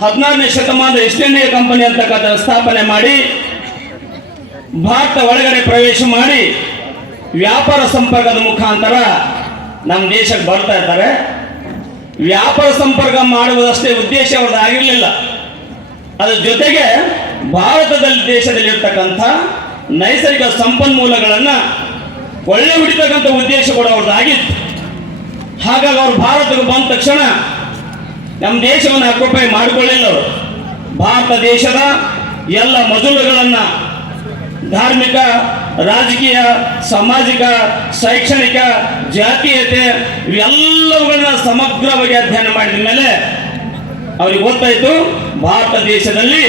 16ನೇ ಶತಮಾನದ East India company ಅಂತಕ್ಕಂಥ ಸ್ಥಾಪನೆ ಮಾಡಿ ಭಾರತ ಒಳಗಡೆ ಪ್ರವೇಶ ಮಾಡಿ ವ್ಯಾಪಾರ ಸಂಪರ್ಕದ ಮುಖಾಂತರ ನಮ್ಮ ದೇಶಕ್ಕೆ ಬರ್ತಾ ಇರ್ತಾರೆ. ವ್ಯಾಪಾರ ಸಂಪರ್ಕ ಮಾಡುವುದಷ್ಟೇ ಉದ್ದೇಶ ಅವ್ರದ್ದು ಆಗಿರಲಿಲ್ಲ. ಅದರ ಜೊತೆಗೆ ಭಾರತದಲ್ಲಿ ದೇಶದಲ್ಲಿ ಇರ್ತಕ್ಕಂಥ ನೈಸರ್ಗಿಕ ಸಂಪನ್ಮೂಲಗಳನ್ನು ಕೊಳ್ಳೆ ಹೊಡಿತಕ್ಕಂಥ ಉದ್ದೇಶ ಕೂಡ ಅವ್ರದ್ದಾಗಿತ್ತು. ಹಾಗಾಗಿ ಅವರು ಭಾರತಕ್ಕೆ ಬಂದ ತಕ್ಷಣ ನಮ್ಮ ದೇಶವನ್ನು ಆಕ್ಯುಪೈ ಮಾಡಿಕೊಳ್ಳಿಲ್ಲ. ಅವರು ಭಾರತ ದೇಶದ ಎಲ್ಲ ಮಜಲುಗಳನ್ನು ಧಾರ್ಮಿಕ, ರಾಜಕೀಯ, ಸಾಮಾಜಿಕ, ಶೈಕ್ಷಣಿಕ, ಜಾತೀಯತೆ ಇವೆಲ್ಲವುಗಳನ್ನ ಸಮಗ್ರವಾಗಿ ಅಧ್ಯಯನ ಮಾಡಿದ ಮೇಲೆ ಅವ್ರಿಗೆ ಗೊತ್ತಾಯಿತು ಭಾರತ ದೇಶದಲ್ಲಿ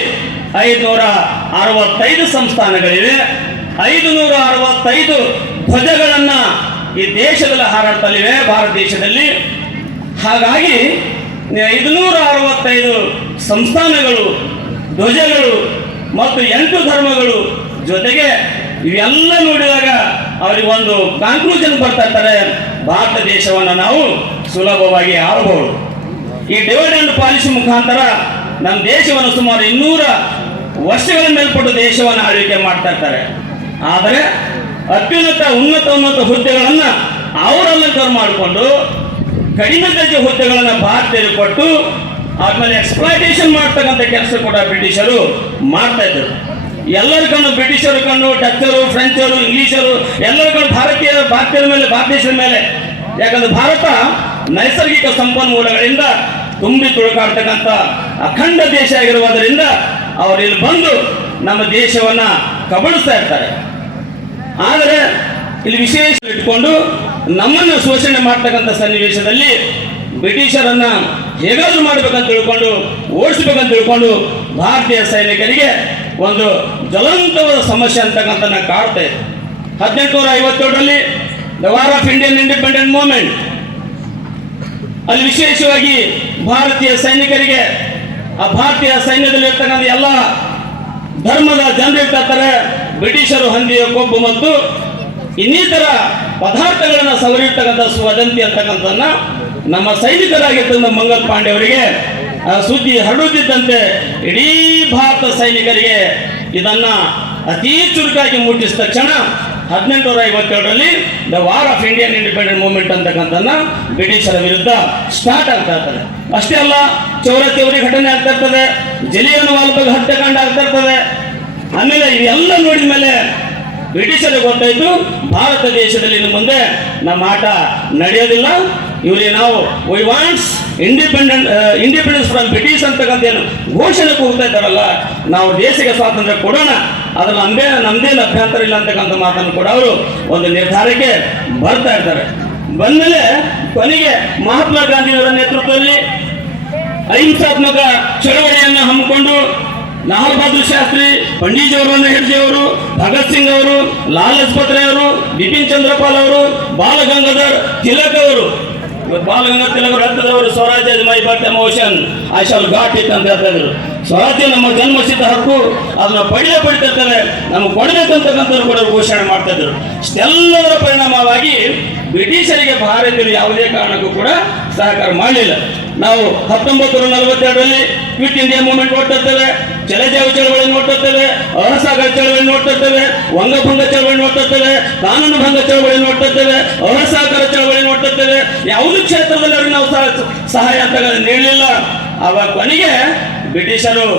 565 ಸಂಸ್ಥಾನಗಳಿವೆ, 565 ಧ್ವಜಗಳನ್ನು ಈ ದೇಶದಲ್ಲಿ ಹಾರಾಡ್ತಲಿವೆ ಭಾರತ ದೇಶದಲ್ಲಿ. ಹಾಗಾಗಿ 565 ಸಂಸ್ಥಾನಗಳು, ಧ್ವಜಗಳು ಮತ್ತು 8 ಧರ್ಮಗಳು ಜೊತೆಗೆ ಇವೆಲ್ಲ ನೋಡಿದಾಗ ಅವರಿಗೆ ಒಂದು ಕನ್ಕ್ಲೂಷನ್ ಬರ್ತಾ ಇರ್ತಾರೆ, ಭಾರತ ದೇಶವನ್ನು ನಾವು ಸುಲಭವಾಗಿ ಆಳಬಹುದು. ಈ ಡಿವೈಡ್ ಅಂಡ್ ಪಾಲಿಸಿ ಮುಖಾಂತರ ನಮ್ಮ ದೇಶವನ್ನು ಸುಮಾರು 200 ವರ್ಷಗಳ ಮೇಲ್ಪಟ್ಟು ದೇಶವನ್ನು ಆಳ್ವಿಕೆ ಮಾಡ್ತಾ ಇರ್ತಾರೆ. ಆದರೆ ಉನ್ನತ ಹುದ್ದೆಗಳನ್ನು ಅವರು ಅಲಂಕಾರ ಮಾಡಿಕೊಂಡು ಕಡಿಮೆ ದರ್ಜೆ ಹುದ್ದೆಗಳನ್ನು ಭಾರತೀಯರು ಕೊಟ್ಟು ಆದ್ಮೇಲೆ ಎಕ್ಸ್ಪ್ಲಾಯ್ಟೇಷನ್ ಮಾಡ್ತಕ್ಕಂಥ ಕೆಲಸ ಕೂಡ ಬ್ರಿಟಿಷರು ಮಾಡ್ತಾ ಇದ್ರು. ಎಲ್ಲರ ಕಣ್ಣು ಬ್ರಿಟಿಷರು ಕಣ್ಣು, ಡಚ್ಚರು, ಫ್ರೆಂಚರು, ಇಂಗ್ಲಿಷರು ಎಲ್ಲರ ಕಣ್ಣು ಭಾರತೀಯರ ಮೇಲೆ, ಭಾರತ ದೇಶದ ಮೇಲೆ. ಯಾಕಂದ್ರೆ ಭಾರತ ನೈಸರ್ಗಿಕ ಸಂಪನ್ಮೂಲಗಳಿಂದ ತುಂಬಿ ತುಳುಕಾಡ್ತಕ್ಕಂಥ ಅಖಂಡ ದೇಶ ಆಗಿರುವುದರಿಂದ ಅವರು ಇಲ್ಲಿ ಬಂದು ನಮ್ಮ ದೇಶವನ್ನ ಕಬಳಿಸ್ತಾ ಇರ್ತಾರೆ. ಆದರೆ ಇಲ್ಲಿ ವಿಶೇಷ ಇಟ್ಕೊಂಡು ನಮ್ಮನ್ನು ಶೋಷಣೆ ಮಾಡ್ತಕ್ಕಂಥ ಸನ್ನಿವೇಶದಲ್ಲಿ ಬ್ರಿಟಿಷರನ್ನ ಹೇಗಾದ್ರೂ ಮಾಡಬೇಕಂತ ತಿಳ್ಕೊಂಡು, ಓಡಿಸ್ಬೇಕಂತ ತಿಳ್ಕೊಂಡು ಭಾರತೀಯ ಸೈನಿಕರಿಗೆ ಒಂದು ಜ್ವಲಂತವಾದ ಸಮಸ್ಯೆ ಅಂತಕ್ಕಂಥ ಕಾಡ್ತಾ ಇದೆ. 1857ರಲ್ಲಿ the war of Indian independent movement ಅಲ್ಲಿ ವಿಶೇಷವಾಗಿ ಭಾರತೀಯ ಸೈನಿಕರಿಗೆ, ಆ ಭಾರತೀಯ ಸೈನ್ಯದಲ್ಲಿ ಇರ್ತಕ್ಕಂಥ ಎಲ್ಲ ಧರ್ಮದ ಜನರು ಇರ್ತಾರೆ. ಬ್ರಿಟಿಷರು ಹಂದಿಯ ಕೊಬ್ಬು ಮತ್ತು ಇನ್ನಿತರ ಪದಾರ್ಥಗಳನ್ನು ಸವರಿರ್ತಕ್ಕಂಥ ಸ್ವದಂತಿ ಅಂತಕ್ಕಂಥದ್ದನ್ನ ನಮ್ಮ ಸೈನಿಕರಾಗಿರ್ತಕ್ಕಂಥ ಮಂಗಲ್ ಪಾಂಡೆ ಅವರಿಗೆ ಸುದ್ದಿ ಹರಡುತ್ತಿದ್ದಂತೆ ಇಡೀ ಭಾರತ ಸೈನಿಕರಿಗೆ ಇದನ್ನ ಅತೀ ಚುರುಕಾಗಿ ಮುಟ್ಟಿಸಿದ ತಕ್ಷಣ 1857ರಲ್ಲಿ the war of Indian independent movement ಅಂತಕ್ಕಂಥದ್ದನ್ನ ಬ್ರಿಟಿಷರ ವಿರುದ್ಧ ಸ್ಟಾರ್ಟ್ ಆಗ್ತಾ ಇರ್ತದೆ. ಅಷ್ಟೇ ಅಲ್ಲ, ಚೌರಿ ಘಟನೆ ಆಗ್ತಾ ಇರ್ತದೆ, ಜಲಿಯನ್ ವಾಲ್ಬಾಗ್ ಹತ್ಯಾಕಾಂಡ ಆಗ್ತಾ ಇರ್ತದೆ. ಆಮೇಲೆ ಇವೆಲ್ಲ ನೋಡಿದ ಮೇಲೆ ಬ್ರಿಟಿಷರಿಗೆ ಗೊತ್ತಾಯಿತು ಭಾರತ ದೇಶದಲ್ಲಿ ಇನ್ನು ಮುಂದೆ ನಮ್ಮ ಆಟ ನಡೆಯೋದಿಲ್ಲ. ಇವರಿಗೆ ನಾವು we wants independence from British ಅಂತಕ್ಕಂಥ ಏನು ಘೋಷಣೆ ಕೂಗ್ತಾ ಇದ್ದಾರಲ್ಲ, ನಾವು ದೇಶಕ್ಕೆ ಸ್ವಾತಂತ್ರ್ಯ ಕೊಡೋಣ, ಅದ್ರಲ್ಲಿ ನಮ್ದೇನು ಅಭ್ಯಂತರ ಇಲ್ಲ ಅಂತಕ್ಕಂಥ ಮಾತನ್ನು ಕೂಡ ಅವರು ಒಂದು ನಿರ್ಧಾರಕ್ಕೆ ಬರ್ತಾ ಇರ್ತಾರೆ. ಬಂದಮೇಲೆ ಕೊನೆಗೆ ಮಹಾತ್ಮ ಗಾಂಧಿಯವರ ನೇತೃತ್ವದಲ್ಲಿ ಅಹಿಂಸಾತ್ಮಕ ಚಳವಳಿಯನ್ನು ಹಮ್ಮಿಕೊಂಡು ಲಾಲ್ ಬಹದ್ದೂರ್ ಶಾಸ್ತ್ರಿ, ಪಂಡಿತ್ ಜವಾಹರ್ಲಾಲ್ ನೆಹರು ಅವರು, ಭಗತ್ ಸಿಂಗ್ ಅವರು, ಲಾಲ್ ಲಜಪತ್ ರಾಯ್ ಅವರು, ಬಿಪಿನ್ ಚಂದ್ರಪಾಲ್ ಅವರು, ಬಾಲ ಗಂಗಾಧರ್ ತಿಲಕ್ ಅವರು, ಬಾಲಗಂಗಾಧರ್ ತಿಲಕ್ ಅವರು swarajya my birth emotion I shall got it ಅಂತ ಹೇಳ್ತಾ ಇದ್ರು. ಸ್ವರಾಜ್ಯ ನಮ್ಮ ಜನ್ಮಸಿದ್ಧ ಹಕ್ಕು, ಅದನ್ನ ಪಡಿತಿರ್ತೇವೆ, ನಮಗೆ ಕೊಡಬೇಕಂತಕ್ಕಂಥವ್ರು ಕೂಡ ಘೋಷಣೆ ಮಾಡ್ತಾ ಇದ್ರು. ಇಷ್ಟೆಲ್ಲದರ ಪರಿಣಾಮವಾಗಿ ಬ್ರಿಟಿಷರಿಗೆ ಭಾರತೀಯರು ಯಾವುದೇ ಕಾರಣಕ್ಕೂ ಕೂಡ ಸಹಕಾರ ಮಾಡಲಿಲ್ಲ. ನಾವು 1942ರಲ್ಲಿ ಕ್ವಿಟ್ ಇಂಡಿಯಾ ಮೂವ್ಮೆಂಟ್ ನೋಡ್ತಿರ್ತೇವೆ, ಚಲಜಾವು ಚಳವಳಿ ನೋಡ್ತಿರ್ತೇವೆ, ಅಸಹಕಾರ ಚಳವಳಿ ನೋಡ್ತಿರ್ತೇವೆ, ವಂಗಭಂಗ ಚಳವಳಿ ನೋಡ್ತಿರ್ತೇವೆ, ಕಾನೂನು ಭಂಗ ಚಳವಳಿ ನೋಡ್ತಿರ್ತೇವೆ, ಅಸಹಕಾರ ಚಳವಳಿ ನೋಡ್ತಿರ್ತೇವೆ. ಯಾವುದೇ ಕ್ಷೇತ್ರದಲ್ಲಿ ಅವ್ರಿಗೆ ನಾವು ಸಹಾಯ ಅಂತ ನೀಡಲಿಲ್ಲ. ಆವಾಗ ಕೊನೆಗೆ ಬ್ರಿಟಿಷರು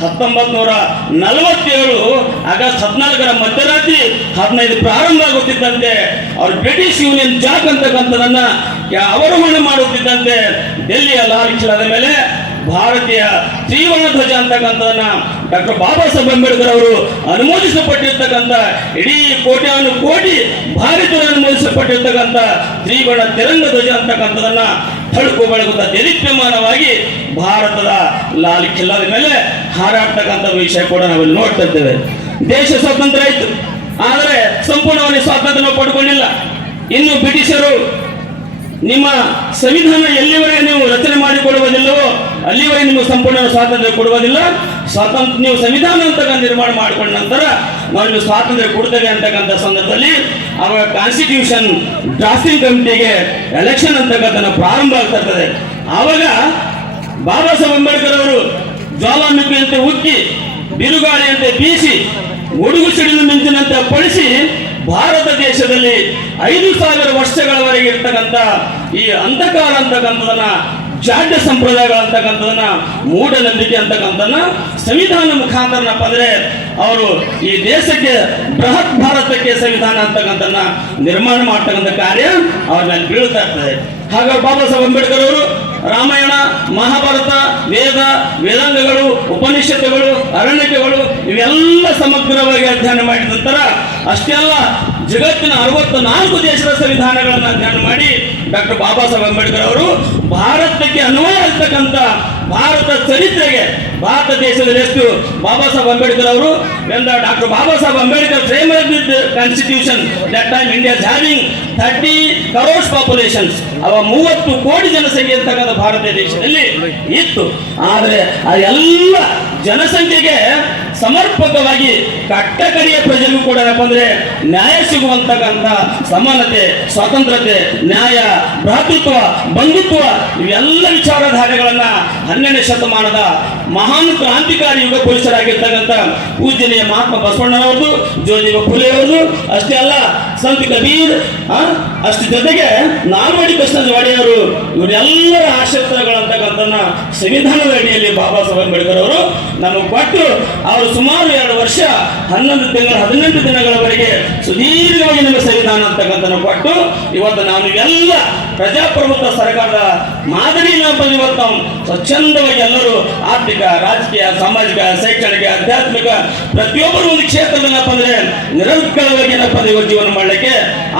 1947 ಆಗಸ್ಟ್ 14ರ ಮಧ್ಯರಾತ್ರಿ 15 ಪ್ರಾರಂಭ ಆಗುತ್ತಿದ್ದಂತೆ ಅವರು ಬ್ರಿಟಿಷ್ ಯೂನಿಯನ್ ಜಾಕ್ ಅಂತಕ್ಕಂಥದನ್ನ ಅವರೋಹಣ ಮಾಡುತ್ತಿದ್ದಂತೆ ಡೆಲ್ಲಿಯ ಲಾಲ್ ಕಿಲಾದ ಮೇಲೆ ಭಾರತೀಯ ತ್ರಿವರ್ಣ ಧ್ವಜ ಅಂತಕ್ಕಂಥದನ್ನ ಡಾಕ್ಟರ್ ಬಾಬಾ ಸಾಹೇಬ್ ಅಂಬೇಡ್ಕರ್ ಅವರು ಅನುಮೋದಿಸಲ್ಪಟ್ಟಿರ್ತಕ್ಕಂಥ ಇಡೀ ಕೋಟ್ಯಾನು ಕೋಟಿ ಭಾರತೀಯರು ಅನುಮೋದಿಸಲ್ಪಟ್ಟಿರ್ತಕ್ಕಂಥ ತ್ರಿವರ್ಣ ತಿರಂಗ ಧ್ವಜ ಅಂತಕ್ಕಂಥದನ್ನ ತಳುಕು ಬೆಳಗುತ್ತ ದೇದೀಪ್ಯಮಾನವಾಗಿ ಭಾರತದ ಲಾಲ್ ಕಿಲ್ಲಾದ ಮೇಲೆ ಹಾರಾಡ್ತಕ್ಕಂಥ ವಿಷಯ ಕೂಡ ನಾವಿಲ್ಲಿ ನೋಡ್ತಾ ಇದ್ದೇವೆ. ದೇಶ ಸ್ವಾತಂತ್ರ್ಯ ಆಯಿತು, ಆದರೆ ಸಂಪೂರ್ಣವಾಗಿ ಸ್ವಾತಂತ್ರ್ಯ ನಾವು ಪಡ್ಕೊಂಡಿಲ್ಲ. ಇನ್ನು ಬ್ರಿಟಿಷರು ನಿಮ್ಮ ಸಂವಿಧಾನ ಎಲ್ಲಿವರೆಗೆ ನೀವು ರಚನೆ ಮಾಡಿಕೊಡುವುದಿಲ್ಲವೋ ಅಲ್ಲಿವರೆಗೆ ನಿಮಗೆ ಸಂಪೂರ್ಣ ಸ್ವಾತಂತ್ರ್ಯ ಕೊಡುವುದಿಲ್ಲ. ನೀವು ಸಂವಿಧಾನ ಅಂತಕ್ಕಂಥ ನಿರ್ಮಾಣ ಮಾಡಿಕೊಂಡ ನಂತರ ನಾವು ನಿಮಗೆ ಸ್ವಾತಂತ್ರ್ಯ ಕೊಡ್ತೇವೆ ಅಂತಕ್ಕಂಥ ಸಂದರ್ಭದಲ್ಲಿ ಅವಾಗ ಕಾನ್ಸ್ಟಿಟ್ಯೂಷನ್ ಡ್ರಾಫ್ಟಿಂಗ್ ಕಮಿಟಿಗೆ ಎಲೆಕ್ಷನ್ ಅಂತಕ್ಕಂಥ ಪ್ರಾರಂಭ ಆಗ್ತಾ ಇರ್ತದೆ. ಆವಾಗ ಬಾಬಾ ಸಾಹೇಬ್ ಅಂಬೇಡ್ಕರ್ ಅವರು ಜ್ವಾಲಾಮುಖಿಯಂತೆ ಉಕ್ಕಿ ಬಿರುಗಾಳಿಯಂತೆ ಬೀಸಿ ಗುಡುಗು ಸಿಡಿಲು ಮಿಂಚಿನಂತೆ ಪಡಿಸಿ ಭಾರತ ದೇಶದಲ್ಲಿ 5,000 ವರ್ಷಗಳವರೆಗೆ ಇರ್ತಕ್ಕಂಥ ಈ ಅಂಧಕಾರ ಅಂತಕ್ಕಂಥದನ್ನ ಜಾಡ್ಯ ಸಂಪ್ರದಾಯಗಳು ಅಂತಕ್ಕಂಥದನ್ನ ಮೂಢನಂಬಿಕೆ ಅಂತಕ್ಕಂಥದನ್ನ ಸಂವಿಧಾನ ಮುಖಾಂತರನಪ್ಪ ಅಂದ್ರೆ ಅವರು ಈ ದೇಶಕ್ಕೆ ಬೃಹತ್ ಭಾರತಕ್ಕೆ ಸಂವಿಧಾನ ಅಂತಕ್ಕಂಥದನ್ನ ನಿರ್ಮಾಣ ಮಾಡ್ತಕ್ಕಂಥ ಕಾರ್ಯ ಅವ್ರ ಮೇಲೆ ಬೀಳ್ತಾ ಇರ್ತದೆ. ಹಾಗಾಗಿ ಬಾಬಾ ಸಾಹೇಬ್ ಅಂಬೇಡ್ಕರ್ ಅವರು ರಾಮಾಯಣ, ಮಹಾಭಾರತ, ವೇದಾಂಗಗಳು, ಉಪನಿಷತ್ತುಗಳು, ಅರಣ್ಯಕಗಳು ಇವೆಲ್ಲ ಸಮಗ್ರವಾಗಿ ಅಧ್ಯಯನ ಮಾಡಿದ ನಂತರ ಅಷ್ಟೇ ಅಲ್ಲ, ಜಗತ್ತಿನ 64 ದೇಶದ ಸಂವಿಧಾನಗಳನ್ನು ಅಧ್ಯಯನ ಮಾಡಿ ಡಾಕ್ಟರ್ ಬಾಬಾ ಸಾಹೇಬ್ ಅಂಬೇಡ್ಕರ್ ಅವರು ಭಾರತಕ್ಕೆ ಅನ್ವಯ ಆಗ್ತಕ್ಕಂಥ ಭಾರತ ಚರಿತ್ರೆಗೆ ಭಾರತ ದೇಶದಲ್ಲಿ ಎಷ್ಟು ಬಾಬಾ ಸಾಹೇಬ್ ಅಂಬೇಡ್ಕರ್ ಅವರು doctor Baba Saheb Ambedkar frame with constitution that time India having 30 crores populations, ಅವ 30 ಕೋಟಿ ಜನಸಂಖ್ಯೆ ಅಂತಕ್ಕಂಥ ಭಾರತ ದೇಶದಲ್ಲಿ ಇತ್ತು. ಆದರೆ ಆ ಎಲ್ಲ ಜನಸಂಖ್ಯೆಗೆ ಸಮರ್ಪಕವಾಗಿ ಕಟ್ಟಕಡೆಯ ಪ್ರಜೆಗೂ ಕೂಡ ಅಂದ್ರೆ ನ್ಯಾಯ ಸಿಗುವಂತಕ್ಕಂಥ ಸಮಾನತೆ, ಸ್ವಾತಂತ್ರ್ಯತೆ, ನ್ಯಾಯ, ಭ್ರಾತೃತ್ವ, ಬಂಧುತ್ವ ಇವೆಲ್ಲ ವಿಚಾರಧಾರೆಗಳನ್ನ 12ನೇ ಶತಮಾನದ ಮಹಾನ್ ಕ್ರಾಂತಿಕಾರಿ ಯುಗ ಪುರುಷರಾಗಿರ್ತಕ್ಕಂಥ ಪೂಜ್ಯನೀಯ ಮಹಾತ್ಮ ಬಸವಣ್ಣನವ್ರದ್ದು, ಜ್ಯೋತಿಬಾ ಫುಲೆ ಅವ್ರದ್ದು, ಅಷ್ಟೇ ಅಲ್ಲ ಸಂತ ಕಬೀರ್, ಅಷ್ಟೇ ಜೊತೆಗೆ ನಾಲ್ವಡಿ ಕೃಷ್ಣರಾಜ ಒಡೆಯರು ಇವರೆಲ್ಲರ ಆಶಯಗಳಂತಕ್ಕಂಥನ್ನ ಸಂವಿಧಾನದ ಅಡಿಯಲ್ಲಿ ಬಾಬಾ ಸಾಹೇಬ್ ಅಂಬೇಡ್ಕರ್ ಅವರು ನಮಗೆ ಕೊಟ್ಟು ಅವರು ಸುಮಾರು 2 ವರ್ಷ 11 ತಿಂಗಳು 18 ದಿನಗಳವರೆಗೆ ಸುದೀರ್ಘವಾಗಿ ನಮಗೆ ಸಂವಿಧಾನ ಅಂತಕ್ಕಂಥ ಕೊಟ್ಟು ಇವತ್ತು ನಾವು ಎಲ್ಲ ಪ್ರಜಾಪ್ರಭುತ್ವ ಸರ್ಕಾರದ ಮಾದರಿನ ಇವತ್ತು ನಾವು ಸ್ವಚ್ಛಂದವಾಗಿ ಎಲ್ಲರೂ ಆರ್ಥಿಕ, ರಾಜಕೀಯ, ಸಾಮಾಜಿಕ, ಶೈಕ್ಷಣಿಕ, ಆಧ್ಯಾತ್ಮಿಕ ಪ್ರತಿಯೊಬ್ಬರು ಒಂದು ಕ್ಷೇತ್ರದಲ್ಲಪ್ಪ ಅಂದ್ರೆ ನಿರಂತರವಾಗಿ ಏನಪ್ಪ ಜೀವನ ಮಾಡಲಿಕ್ಕೆ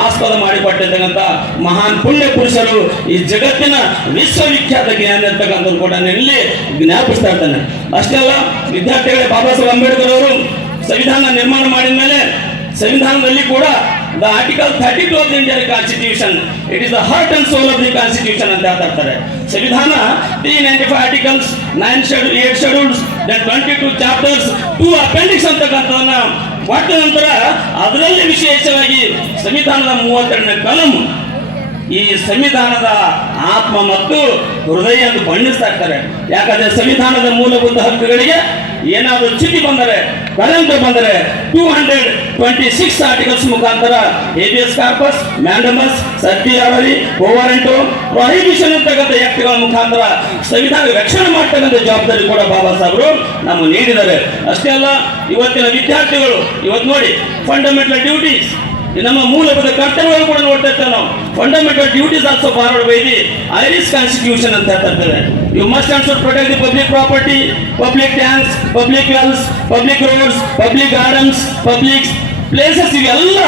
ಆಸ್ಪದ ಮಾಡಿಕೊಟ್ಟಿರ್ತಕ್ಕಂಥ ಮಹಾನ್ ಪುಣ್ಯ ಪುರುಷರು ಈ ಜಗತ್ತಿನ ವಿಶ್ವವಿಖ್ಯಾತ ಜ್ಞಾನ ಅಂತಕ್ಕಂಥ ಕೂಡ ಇಲ್ಲಿ ಜ್ಞಾಪಿಸ್ತಾ ಇರ್ತಾನೆ. ಅಷ್ಟೇ ಅಲ್ಲ, ವಿದ್ಯಾರ್ಥಿಗಳೇ ಬಾಬಾ ಸಾಹೇಬ್ ಅಂಬೇಡ್ಕರ್ ಅವರು ಸಂವಿಧಾನ ನಿರ್ಮಾಣ ಮಾಡಿದ ಮೇಲೆ ಸಂವಿಧಾನದಲ್ಲಿ ಕೂಡ the article 32 of the Indian constitution it is the heart and soul of the constitution ಅಂತ ಹೇಳ್ತಾರೆ. ಸಂವಿಧಾನ 395 ಆರ್ಟಿಕಲ್ಸ್, 8 ಶೆಡ್ಯೂಲ್ಸ್, 22 ಚಾಪ್ಟರ್ಸ್, 2 ಅಪೆಂಡಿಕ್ಸ್ ಅಂತಕ್ಕಂಥದನ್ನ ಕೊಟ್ಟ ನಂತರ ಅದರಲ್ಲಿ ವಿಶೇಷವಾಗಿ ಸಂವಿಧಾನದ 32ನೇ ಕಲಂ ಈ ಸಂವಿಧಾನದ ಆತ್ಮ ಮತ್ತು ಹೃದಯ ಎಂದು ಬಣ್ಣಿಸ್ತಾ ಇರ್ತಾರೆ. ಯಾಕಂದ್ರೆ ಸಂವಿಧಾನದ ಮೂಲಭೂತ ಹಕ್ಕುಗಳಿಗೆ ಏನಾದರೂ ಚ್ಯುತಿ ಬಂದರೆ, ಕಳಂಕ ಬಂದರೆ 226 ಆರ್ಟಿಕಲ್ಸ್ ಮುಖಾಂತರ ಹೇಬಿಯಸ್ ಕಾರ್ಪಸ್, ಮ್ಯಾಂಡಮಸ್, ಸರ್ಟಿಯಾರರಿ, ಓವರೆಂಟು, ಪ್ರೊಹಿಬಿಷನ್ ಅಂತಕ್ಕಂಥ ಆಕ್ಟ್ಗಳ ಮುಖಾಂತರ ಸಂವಿಧಾನ ರಕ್ಷಣೆ ಮಾಡ್ತಕ್ಕಂಥ ಜವಾಬ್ದಾರಿ ಕೂಡ ಬಾಬಾ ಸಾಹೇಬರು ನಮಗೆ ನೀಡಿದ್ದಾರೆ. ಅಷ್ಟೇ ಅಲ್ಲ, ಇವತ್ತಿನ ವಿದ್ಯಾರ್ಥಿಗಳು ಇವತ್ತು ನೋಡಿ ಫಂಡಮೆಂಟಲ್ ಡ್ಯೂಟೀಸ್, ನಮ್ಮ ಮೂಲಭೂತ ಕರ್ತವ್ಯಗಳು ಕೂಡ ನೋಡ್ತಾ ಇರ್ತೇವೆ ನಾವು. Fundamental duties also forward by the Irish constitution ಅಂತ ಹೇಳ್ತಾ ಇರ್ತೇವೆ. You must also protect the public property, public tanks, public wells, public roads, public gardens, public places ಇವೆಲ್ಲ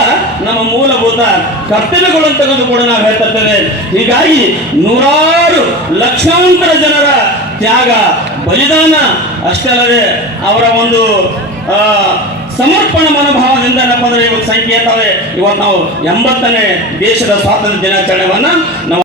ನಮ್ಮ ಮೂಲಭೂತ ಕರ್ತವ್ಯಗಳು ಅಂತಕ್ಕಂಥ ಕೂಡ ನಾವು ಹೇಳ್ತಾ ಇರ್ತೇವೆ. ಹೀಗಾಗಿ ನೂರಾರು ಲಕ್ಷಾಂತರ ಜನರ ತ್ಯಾಗ, ಬಲಿದಾನ ಅಷ್ಟೇ ಅಲ್ಲದೆ ಅವರ ಒಂದು ಸಮರ್ಪಣ ಮನೋಭಾವದಿಂದ ಏನಪ್ಪ ಅಂದ್ರೆ ಇವತ್ತು ಸಂಕೇತವೇ ಇವತ್ತು ನಾವು 80ನೇ ದೇಶದ ಸ್ವಾತಂತ್ರ್ಯ ದಿನಾಚರಣೆಯನ್ನ ನಾವು